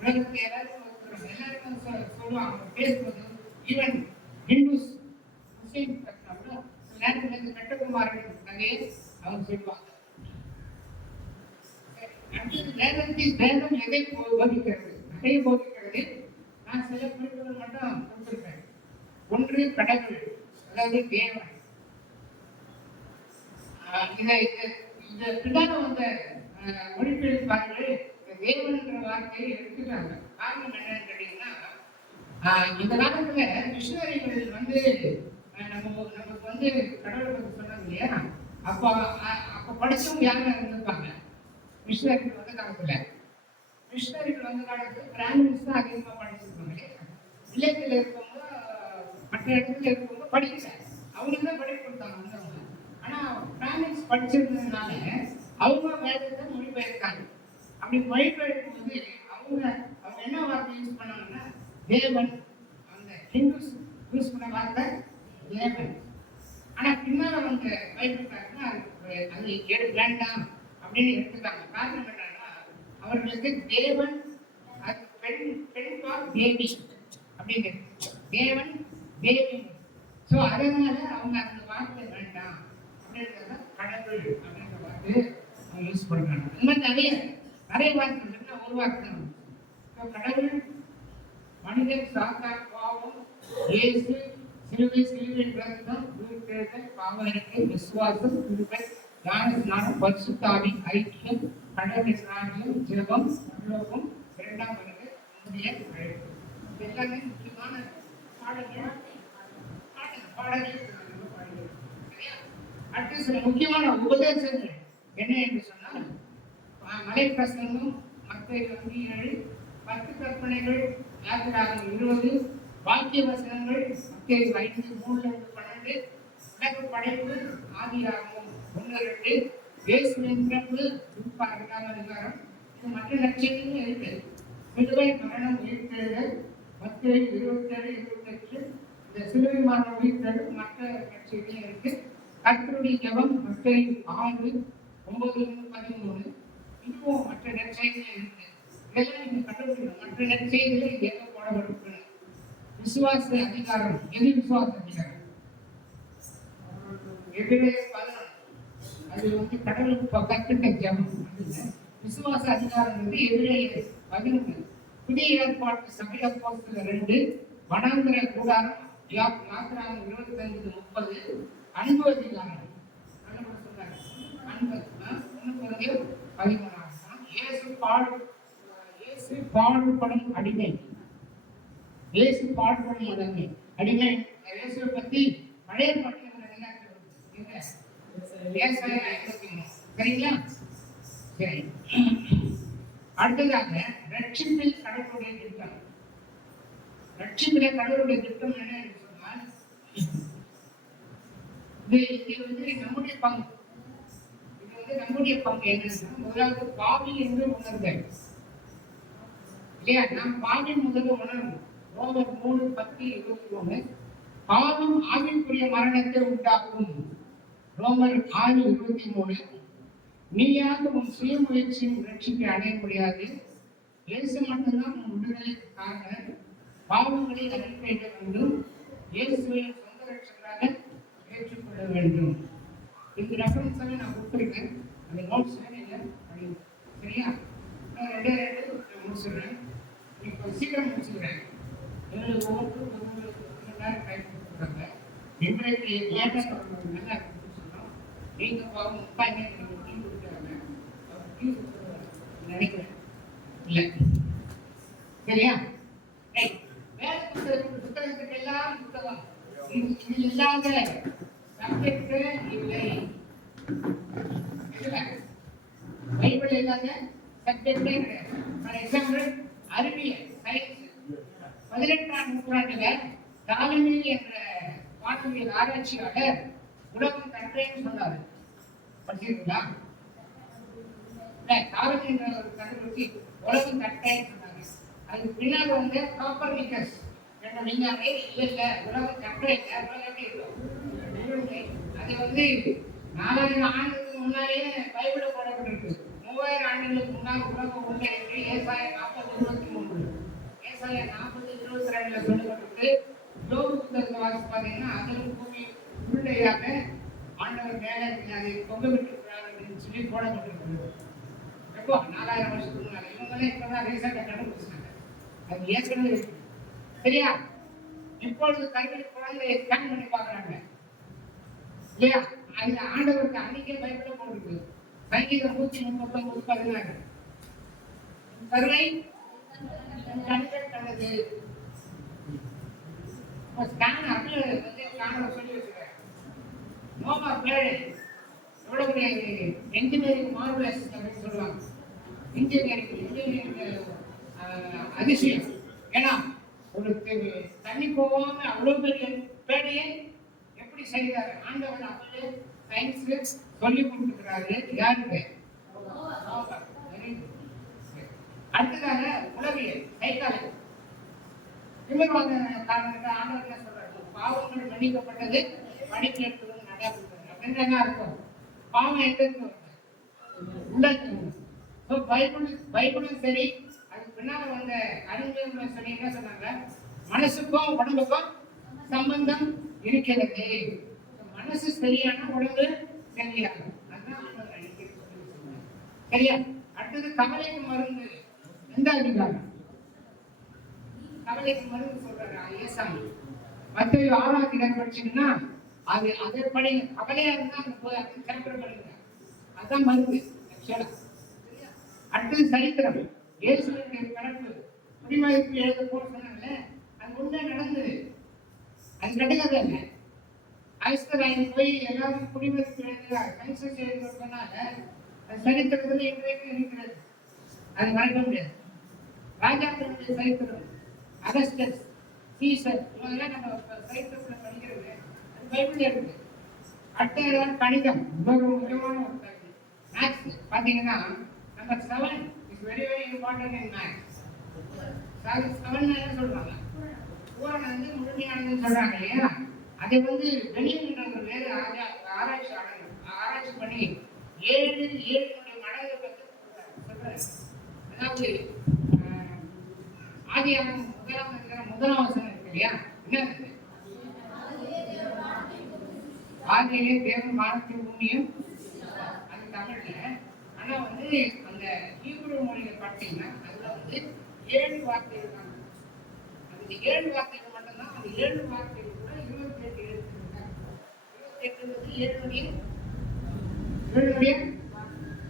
உலகத்தை எல்லாருக்கும் சொல்லுவாங்க பேசுவது. ஈவன் ஹிந்துஸ், முஸ்லிம் நேரத்தில் வெட்டக்குமாரன் கதையை அவங்க சொல்லுவாங்க. வேதம் எதை போதிக்கிறது? நிறைய போதிக்கிறது. நான் சில குறிப்புகள் மட்டும் கொடுத்திருக்கேன். ஒன்று கடவுள், அதாவது தேவன். இதை பின்னால வந்த மொழிபெயர்ப்பாளர்கள் தேவன் என்ற வார்த்தையை எடுத்துட்டாங்க. காரணம் என்னன்னு கேட்டீங்கன்னா, இந்த காலத்துல மிஷனரிகள் வந்து நமக்கு வந்து கடவுளை பற்றி சொன்னாங்க இல்லையா? அப்ப படிச்சவங்க யாரும் இருந்திருப்பாங்க மிஷனரிகள் வந்த காலத்துல. மிஷனரிகள் வந்த காலத்துல பிராமின்ஸ் தான் அதிகமா படிச்சிருப்பாங்க. வில்லேஜில் இருக்கவங்க, மற்ற இடத்துல இருக்கவங்க படிக்கல. அவங்களுக்கு தான் படிப்பு கொடுத்தாங்க வந்தவங்க. ஆனா பிராமின்ஸ் படிச்சிருந்ததுனால அவங்க வேதத்தை மொழிபெயர்த்தாங்க. அப்படி மொழிபெயர்க்கும் போது அவங்க என்ன வார்த்தை யூஸ் பண்ணாங்கன்னா தேவன். அந்த ஹிந்துஸ் யூஸ் பண்ண வார்த்தை தேவன். ஆனா பின்னால வந்து பைபிள் பார்த்தா அது வேண்டாம் அப்படின்னு எடுத்துட்டாங்க. காரணம் என்னன்னா அவர்களுக்கு தேவன் அது பெண் தேவி அப்படின்னு தேவன் தேவி. ஸோ அதனால அவங்க அந்த வார்த்தை வேண்டாம் அப்படின்றத கடவுள் அப்படின்ற வார்த்தை அவங்க யூஸ் பண்றாங்க. இந்த மாதிரி நிறைய வார்த்தை இருக்குன்னா ஒரு வார்த்தை தான். ஸோ கடவுள் மனிதன் சாத்தான் பாவம் இயேசு சிலுவை ரத்தம் உயிர்த்தெழுதல் பாவரிக்கை விசுவாசம் கிருபை ஞானஸ்நானம் பரிசுத்த ஐக்கியம் கடவுளின் ராஜ்யம் ஜெபம் பரலோகம் இரண்டாம் வருகை முந்தைய அழைப்பு. எல்லாமே முக்கியமான பாடங்கள். சரியா? அடுத்து சில முக்கியமான உபதேசங்கள் என்ன என்று சொன்னால் மலை பிரசங்கம் மத்திய 7 10 கற்பனைகள் யாத்திராகம் 20 வாக்கிய வசனங்கள் மத்திய 5:3-12 உலக படைப்பு ஆதியாகமம் 1-2 இயேசுவின் பிறப்பு 2 அதிகாரம். இது மற்ற நற்செய்தியும் இருக்கு. சிலுவை மரணம் உயிர்த்தெழுதல் மத்திய 27-28 இந்த சிலுவை மரணம் உயிர்த்தெழுதல் மற்ற நற்செய்தியும் இருக்கு. கர்த்தருடைய ஜெபம் மத்திய 6:9-13 இதுவும் மற்ற நற்செய்தியும் இருக்கு. இதெல்லாம் நீங்க கண்டுபிடிக்கணும். மற்ற நற்செய்தியில இது எங்க போடப்பட்டிருக்கு? விசுவாச அதிகாரம். எது விசுவாச அதிகாரம்? எபிரேயர் 11 அது கடவுளுக்கு கற்பித்த ஜெபம். விசுவாச அதிகாரம் எபிரேயர் 11. புதிய ஏற்பாட்டு சபை அப்போஸ்தலர் 2 வனாந்திர கூடாரம் யாத்திராகம் 25-30 அன்பு அதிகாரம். அன்பு 1-13 இயேசு பாடுபடும் அடிமை. இயேசு பாடுபடும் அடிமை. இயேசுவை பத்தி பழைய சரிங்களா? சரி. அடுத்ததாக ரட்சிப்பில் கடவுளுடைய திட்டம். ரட்சிப்பில கடவுளுடைய திட்டம் என்ன என்று சொன்னால் இது நம்முடைய பங்கு. இது நம்முடைய பங்கு என்னன்னா முதலாவது பாவி என்று உணர்தல் இல்லையா? நாம் பாவி முதல்ல உணர்வு. ரோமர் 3:10-21 பாவம் ஆவிக்குரிய மரணத்தை உண்டாக்கும். ரோமர் 6:23 நீயாக உன் சுய முயற்சியின் ரட்சிப்பை அடைய முடியாது. இயேசு மட்டும்தான் உன் விடுதலைக்கு காரணம். பாவங்களை அறிக்கையிட வேண்டும். இயேசுவை சொந்த ரட்சகராக ஏற்றுக்கொள்ள வேண்டும். இந்த ரெஃபரன்ஸ் நான் கொடுத்துருக்கேன். அந்த நோட்ஸ் இல்லை அப்படின்னு சரியா? நான் 2 முடிச்சுடுறேன். இப்போ சீக்கிரம் முடிச்சுக்கிறேன். எங்களுக்கு ஒவ்வொருத்தரும் 1 மணி நேரம் டைம் கொடுத்துருக்காங்க. இன்றைக்கு லேட்டாக நல்லா சொன்னோம். நீங்கள் பாவம் முப்பாங்க டீ கொடுக்குறாங்க. டீ நினைக்கிறேன் இல்லை சரியா? வேலை புத்தகத்துக்கு எல்லாம் புத்தகம் இது இல்லாத சப்ஜெக்ட் இல்லை. பைபிள் இல்லாத சப்ஜெக்டே கிடையாது. ஃபார் எக்ஸாம்பிள் அறிவியல் சயின்ஸ் 18ஆம் நூற்றாண்டுல டாலமி என்ற வானவியல் ஆராய்ச்சியாளர் உலகம் கற்றேன்னு சொன்னாரு. படிச்சிருக்கீங்களா? டாலமி என்ற ஒரு கண்டுபிடிச்சி உலகம் கற்றேன்னு சொன்னாங்க. அதுக்கு பின்னாடி காப்பர்னிக்கஸ் என்ற விஞ்ஞானி இல்ல உலகம் கற்றை எப்படி இருக்கும். அது 4000 ஆண்டுகளுக்கு முன்னாலேயே பைபிள போடப்பட்டிருக்கு. 3000 ஆண்டுகளுக்கு முன்னால் உலகம் உண்டை என்று ஏசாயா 40:23 ஏசாயா 40:22 சொல்லப்பட்டிருக்கு. யோபு புத்தகத்தை வாசித்து பார்த்தீங்கன்னா அதில் பூமி உருண்டையாக ஆண்டவர் மேலே அதை தொங்க விட்டுருக்கிறார் அப்படின்னு சொல்லி போடப்பட்டிருக்கு. எப்போ 4000 வருஷத்துக்கு முன்னாடி. இவங்களே இப்பதான் ரீசெண்டாக கண்டுபிடிச்சாங்க. அது ஏற்கனவே இருக்கு சரியா? இப்பொழுது கல்வி குழந்தையை ஸ்கேன் பண்ணி பார்க்குறாங்க இல்லையா? அதுல ஆண்டவருக்கு அன்னைக்கே பைபிள போட்டுருக்கு. சங்கீதம் 139:16 கருணை கண்கள் கண்டது. ஸ்கேன் அப்படியே ஸ்கேனர் சொல்லி வச்சுக்கிறேன். நோவா பிளேடு எவ்வளவு பெரிய என்ஜினியரிங் மார்வலஸ் அப்படின்னு சொல்லுவாங்க. இன்ஜினியரிங் அதிசயம். ஏன்னா ஒரு தண்ணி போகாம அவ்வளவு பெரிய பேடையை எப்படி செய்கிறாரு ஆண்டவன் அப்படியே சயின்ஸ் சொல்லி கொடுத்துக்கிறாரு. யாருக்கு? அடுத்ததாக உளவியல் சைக்காலஜி. இவங்க காரணத்துக்கு ஆண்டவர் என்ன சொல்றாரு? பாவங்கள் மன்னிக்கப்பட்டது படிப்பு எடுத்தது நடக்குது அப்படின்னு என்ன அர்த்தம்? பாவம் எங்க இருந்து வருது? உள்ளத்துல. So, பைபிளும் சரி, அதுக்கு பின்னால வந்த அறிஞர்கள் சரி என்ன சொன்னாங்க? மனசுக்கும் உடம்புக்கும் சம்பந்தம் இருக்கிறது. மனசு சரியான உடம்பு சரியாகும். அதான் ஆண்டவர் அடிக்கடி சொல்றார். சரியா? அடுத்தது கவலைக்கு மருந்து. எந்த அதிகாரம்? கவலைக்கு மருந்து சொல்றாரு ஏசாமி. மத்தேயு 6ஆம் அதிகாரம் படிச்சீங்கன்னா அது அதை படிங்க. கவலையா இருந்தா அந்த சாப்டர் படிங்க. அதான் மருந்து. ஆக்சுவலா அடுத்தது சரித்திரம். இயேசுவினுடைய பிறப்பு குடிமதிப்பு எழுத போட சொன்னாங்கல்ல, அது உண்மை நடந்தது. அது கட்டுக்கதை இல்லை. ஐஸ்வர்யாயின் போய் எல்லாரும் குடிமதிப்பு எழுதுகிறார், சென்சஸ் எழுத சொன்னாங்க. அது சரித்திரத்தில் இன்றைக்கு இருக்கிறது. அது மறக்க முடியாது. ராஜாக்களுடைய சரித்திரம், அகஸ்டஸ், சீசர், இவங்கெல்லாம் நம்ம சரித்திரத்தில் படிக்கிறது. அது பைபிள்ல இருக்கு. அடுத்த கணிதம் ரொம்ப முக்கியமான ஒரு கல்வி. மேக்ஸ் பார்த்தீங்கன்னா number 7 is very very important in maths. 7 என்ன சொல்றாங்க? பூரணம் வந்து முழுமையானதுன்னு சொல்றாங்க இல்லையா? அதை வந்து வெளியிடுறது வேறு ஆராய்ச்சி பண்ணி 7 மடங்கு பற்றி சொல்றாரு. அதாவது ஆதியாகமம் 1ஆம் வசனம் இருக்கு இல்லையா? என்ன இருக்கு? ஆதியிலே தேவன் வானத்தையும் பூமியும், அது தமிழ்ல. ஆனா வந்து அந்த ஹீப்ரு மொழியில பார்த்தீங்கன்னா அதுல வந்து 7 வார்த்தைகள் தான். அந்த 7 வார்த்தைகள் மட்டும்தான். அந்த 7 வார்த்தைகள் கூட 28 எழுத்துக்கள். 28 7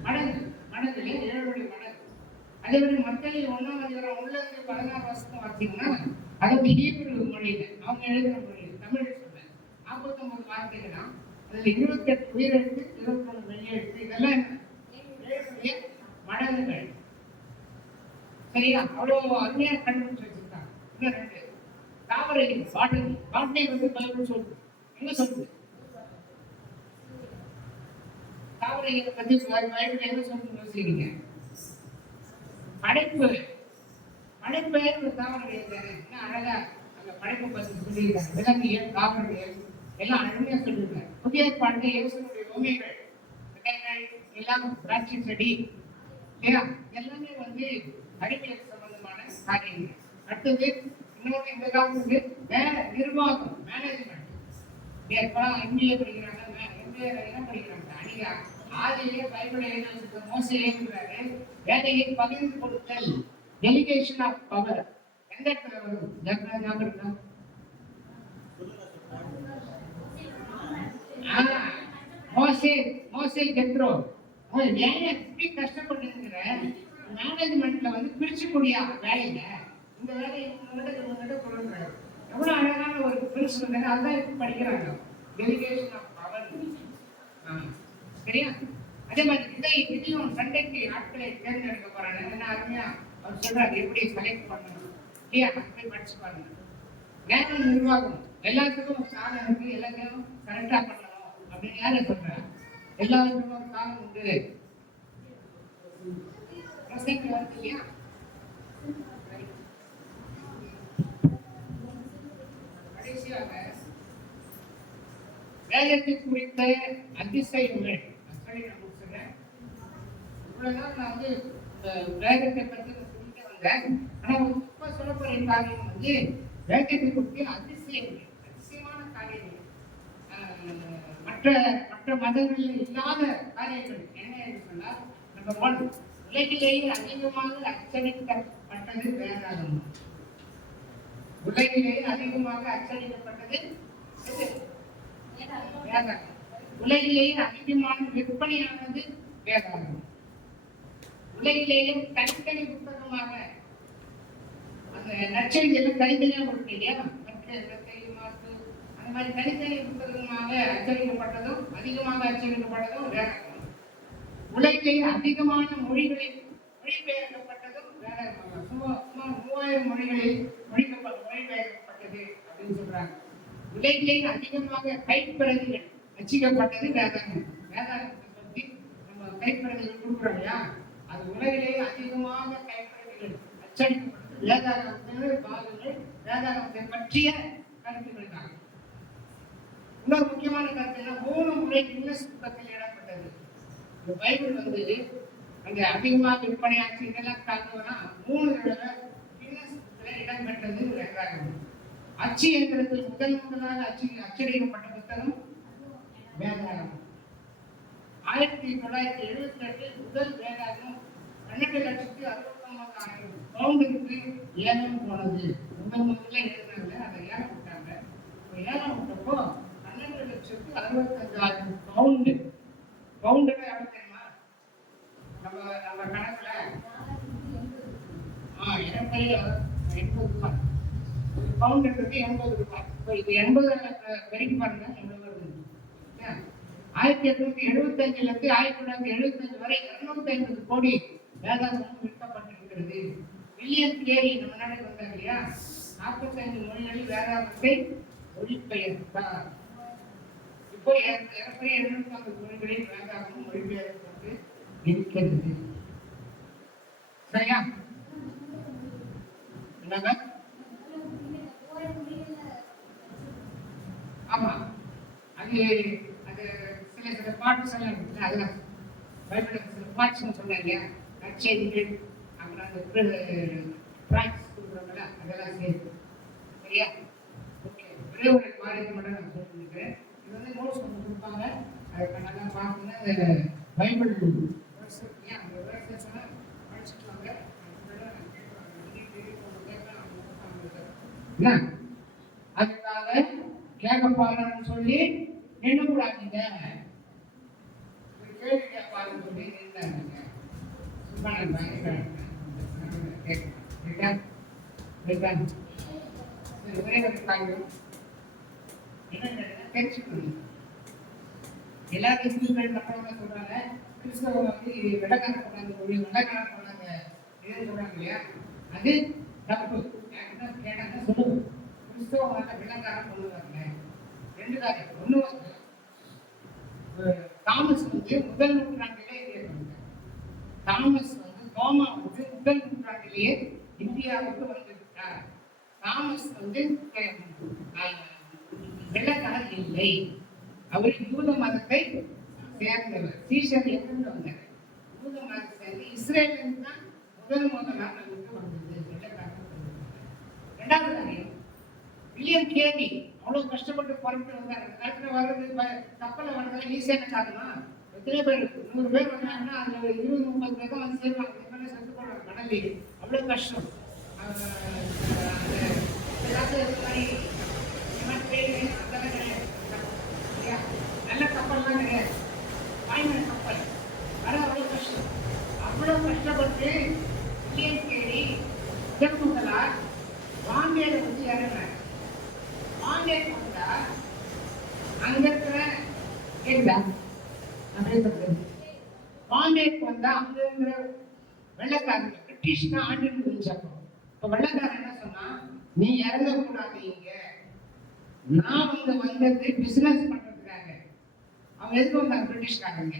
மடங்கு 7 மடங்கு. அதே மாதிரி மத்தேயு 1ஆம் அதிகாரம் 1-16 வசனம் பார்த்தீங்கன்னா அது வந்து ஹீப்ரு மொழியில அவங்க எழுதுற மொழியில தமிழ் சொல்றேன். 49 வார்த்தைகள் தான். அதுல 28 உயிரெழுத்து, 21 மெய்யெழுத்து. இதெல்லாம் மடங்குகள். சரியா? அவ்வளவு அருமையா கண்டுபிடிச்சு வச்சிருக்காங்க. இன்னும் 2 தாவரைகள், பாட்டனை வந்து பைபிள் சொல்லுது. என்ன சொல்லுது? தாவரைகளை பத்தி பைபிள் என்ன சொல்லுன்னு யோசிக்கிறீங்க? படைப்பு ஒரு தாவரங்கள் தானே. என்ன அழகா அந்த படைப்பை பத்தி சொல்லியிருக்காங்க. விலங்கியல், தாவரங்கள் எல்லாம் அருமையா சொல்லியிருக்காங்க. புதிய ஏற்பாட்டில் இயேசுவினுடைய உண்மைகள் எல்லாம் திராட்சை செடி இல்லையா? எல்லாமே வந்து அறிவியல் சம்பந்தமான காரியங்கள். அடுத்தது இன்னொன்று இந்த காலத்துக்கு நிர்வாகம், மேனேஜ்மெண்ட். MBA படிக்கிறாங்க, MBA என்ன படிக்கிறாங்க? அடியா ஆதியிலே பைபிளை எழுதி மோசே எழுதுறாரு. வேலையை பகிர்ந்து கொடுத்தல், டெலிகேஷன் ஆஃப் பவர். எந்த இடத்துல வரும்? ஞாபகம்? மோசே ஜெத்ரோ. ஏன் எப்படி கஷ்டப்பட்டுங்கிற மேனேஜ்மெண்ட்ல வந்து பிரிச்சு கூடிய வேலையில இந்த வேலையை முன்னாடி கொடுக்குறாரு. எவ்வளவு அழகான ஒரு பிரின்சிபல். அதுதான் இப்ப படிக்கிறாங்க, டெலிகேஷன் ஆஃப் பவர். சரியா? அதே மாதிரி இதையும் சண்டைக்கு ஆட்களை தேர்ந்தெடுக்க போறாங்க. என்ன அருமையா அவர் சொல்றாரு, எப்படி செலக்ட் பண்ணணும் இல்லையா? போய் படிச்சு பாருங்க. வேலை நிர்வாகம் எல்லாத்துக்கும் காலம் இருக்கு, எல்லாத்தையும் கரெக்டா பண்ணணும் அப்படின்னு யாரு சொல்றாரு? எல்லாருக்கும் ஒரு காலம் உண்டு. வருது இல்லையா? கடைசியாக வேதத்தை குறித்த அதிசயங்கள். நான் முடிச்சுறேன். இவ்வளவுதான் நான் வந்து வேதத்தை பற்றி சொல்லிட்டு வந்தேன். ஆனா இப்ப சொல்ல போற காரியம் வந்து வேதத்தை குறித்து அதிசயங்கள், அதிசயமான காரியங்கள், மற்ற மதங்களில் இல்லாத காரியங்கள் என்ன என்று சொன்னால், நம்பர் 1, உலகிலேயே அதிகமாக அச்சடிக்கப்பட்டது வேதாகமம். உலகிலேயே அதிகமாக அச்சடிக்கப்பட்டது வேதாகமம். உலகிலேயே அதிகமான விற்பனையானது வேதாகமம். உலகிலேயே தனித்தனி புத்தகமாக அந்த நற்செய்தியெல்லாம் தனித்தனியாக கொடுத்து இல்லையா? அந்த மாதிரி தனித்தனி புத்தகமாக அச்சடிக்கப்பட்டதும் அதிகமாக அச்சடிக்கப்பட்டதும் வேதாகமம். உலகிலேயே அதிகமான மொழிகளில் மொழிபெயர்க்கப்பட்டதும் வேதாகமம். சுமார் 3000 மொழிகளில் மொழிபெயர்க்கப்பட்டது அப்படின்னு சொல்றாங்க. உலகிலேயே அதிகமாக கைப்பிரதிகள் அச்சிக்கப்பட்டது வேதாகமம். வேதாகமத்தை பற்றி நம்ம கைப்பிரதிகள் கொடுக்குறோம் இல்லையா? அது உலகிலேயே அதிகமாக கைப்பிரதிகள் அச்சடிக்கப்பட்டது வேதாகமத்தினுடைய பாகங்கள். வேதாகமத்தை பற்றிய கருத்துக்கள் தான். இன்னொரு முக்கியமான கருத்து 3 முறை கின்னஸ் புத்தகத்தில் இடம்பெற்றது. இந்த பைபிள் வந்து அங்க அதிகமா விற்பனையாச்சு இதெல்லாம் பார்த்தோம்னா 3 தடவை கின்னஸ் புக்ல இடம் பெற்றது வேதாகமம். அச்சு எந்திரத்தில் முதலாக அச்சடிக்கப்பட்ட புத்தகம் வேதாகமம். 1978 முதல் வேதாகமம் 12,69,000 பவுண்டுக்கு ஏலம் போனது. முதல்ல எழுதினாங்க, அதை ஏலம் விட்டாங்க. ஏலம் விட்டப்போ 12,65,000 பவுண்டு. பவுண்டுல எவ்வளவு தெரியுமா? நம்ம கணக்குல 80 ரூபாய். பவுண்டுன்றது 80 ரூபாய். இப்போ இது 80 வரைக்கும் பாருங்க எவ்வளவு வருது. 1875 இருந்து 1975 வரை 250 கோடி வேதாகமம் விற்கப்பட்டிருக்கிறது. வில்லியம் கேரி நம்ம நாட்டுக்கு வந்தார் இல்லையா, 45 மொழிகளில் வேதாகமத்தை மொழிபெயர்த்தார். இப்போ ஏறக்குறைய 250 மொழிகளில் வேதாகமம் மொழிபெயர்க்கப்பட்டு இருக்கிறது. சரியா? என்னங்க? ஆமா, அது சில பாட்ஸ் எல்லாம் இருக்கு. அதெல்லாம் பைபிள் சில பாட்ஸ் சொன்னேன் இல்லையா, நற்செய்திகள், அப்புறம் அந்த பிராக்டிஸ் கொடுக்குறவங்கள அதெல்லாம் சேர்த்து. சரியா? ஓகே, ஒரே ஒரு காரியத்தை மட்டும் நான் சொல்லியிருக்கிறேன். இது வந்து நோட்ஸ் ஒன்று கொடுப்பாங்க, அதை நல்லா பார்த்தீங்கன்னா அந்த பைபிள் வேர்ஸ் இல்லையா, அந்த வேர்ஸ் எல்லாம் படிச்சுட்டு வாங்க. அதுக்காக கேட்க போறேன்னு சொல்லி நின்றுடாதீங்க. கேள்வி கேட்பாருன்னு சொல்லி நின்றாங்க. தெரிஞ்சுக்கணும். எல்லாரும் சொல்றாங்க கிறிஸ்தவம் வந்து வெள்ளக்காரன் கொண்டாந்து சொல்லி வெள்ளக்காரன் கொண்டாங்க இதுன்னு சொல்றாங்க இல்லையா, அது தப்பு. கேட்டாங்க சொல்லுங்க, கிறிஸ்தவம் வெள்ளக்காரன் கொண்டு வரல. 2 காரியம். ஒண்ணு வந்து தாமஸ் வந்து முதல் நூற்றாண்டிலே தாமஸ் வந்து தோமா வந்து முதல் நூற்றாண்டிலேயே இந்தியாவுக்கு வந்துவிட்டார். தாமஸ் வந்து வெள்ளக்காரர் இல்லை, அவர் யூத மதத்தை சேர்ந்தவர். சீஷர் எங்கிருந்து வந்தார்? யூத மதத்தை சேர்ந்து இஸ்ரேலிருந்து தான் முதலாக நமக்கு வந்தது வெள்ளக்காரர். 2வது காரியம், வில்லியம் கேரி அவ்வளவு கஷ்டப்பட்டு புறப்பட்டு வந்தார். அந்த காலத்துல வர்றது கப்பலை வர்றதுல ஈஸியான காரணமா? எத்தனை பேர் 100 பேர் வந்தாங்கன்னா அதுல 20-30 பேர் தான் வந்து சேருவாங்க. செத்து போடுறாங்க கடல்ல. அவ்வளவு கஷ்டம். நல்ல கப்பல்லாம் கிடையாது, வாய்மொழி கப்பல். அது அவ்வளவு கஷ்டம். அவ்வளவு கஷ்டப்பட்டு வில்லியம் கேரி முதலா பாம்பேல வந்து இறங்குறாங்க. பாம்பே வந்தா அங்க இருக்கிற பாம்பேக்கு வந்தா அங்க இருக்கிற வெள்ளக்காரங்க பிரிட்டிஷ் தான் ஆண்டு முடிஞ்சப்போ. இப்ப வெள்ளக்காரன் என்ன சொன்னா, நீ இறங்கக்கூடாது இங்க, நான் வந்தது பிசினஸ் பண்றதுக்காக. அவங்க எதுக்கு வந்தாங்க? பிரிட்டிஷ்காரங்க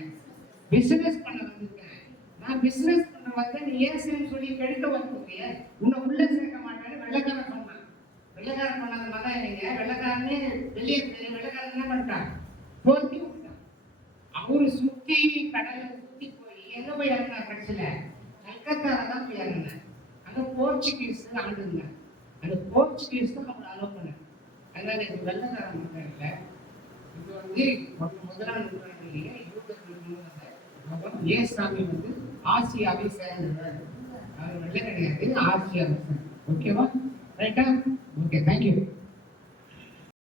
பிசினஸ் பண்ண வந்திருக்கேன். நான் பிசினஸ் பண்ண வந்த நீ ஏசுன்னு சொல்லி கெடுக்க வந்துருக்கிய, உன்னை உள்ள சேர்க்க மாட்டேன்னு வெள்ளக்காரன் சொன்னான். வெள்ளக்காரன் பண்ணாத மாதிரி இல்லைங்க. வெள்ளக்காரனே வெளியே வெள்ளக்காரன் என்ன பண்ணிட்டான்? போர்த்தி விட்டான். அவரு சுத்தி கடலை சுத்தி போய் எங்க போய் இறங்கினா? கடைசியில கல்கத்தால தான் போய் இறங்கினேன். அங்க போர்ச்சுகீஸ் ஆண்டுங்க. அந்த போர்ச்சுகீஸ் தான் அவங்க அலோவ் பண்ண. அதனால இது வெள்ளக்காரன் மட்டும் இல்லை, இது வந்து 1ஆம் நூற்றாண்டிலேயே யூதர்கள் ஏசாமி வந்து ஆசியாவை சேர்ந்தவர். அவர் வெள்ளை கிடையாது, ஆசியாவை சேர்ந்தவர். ஓகேவா? ரைட்டா? Okay, thank you.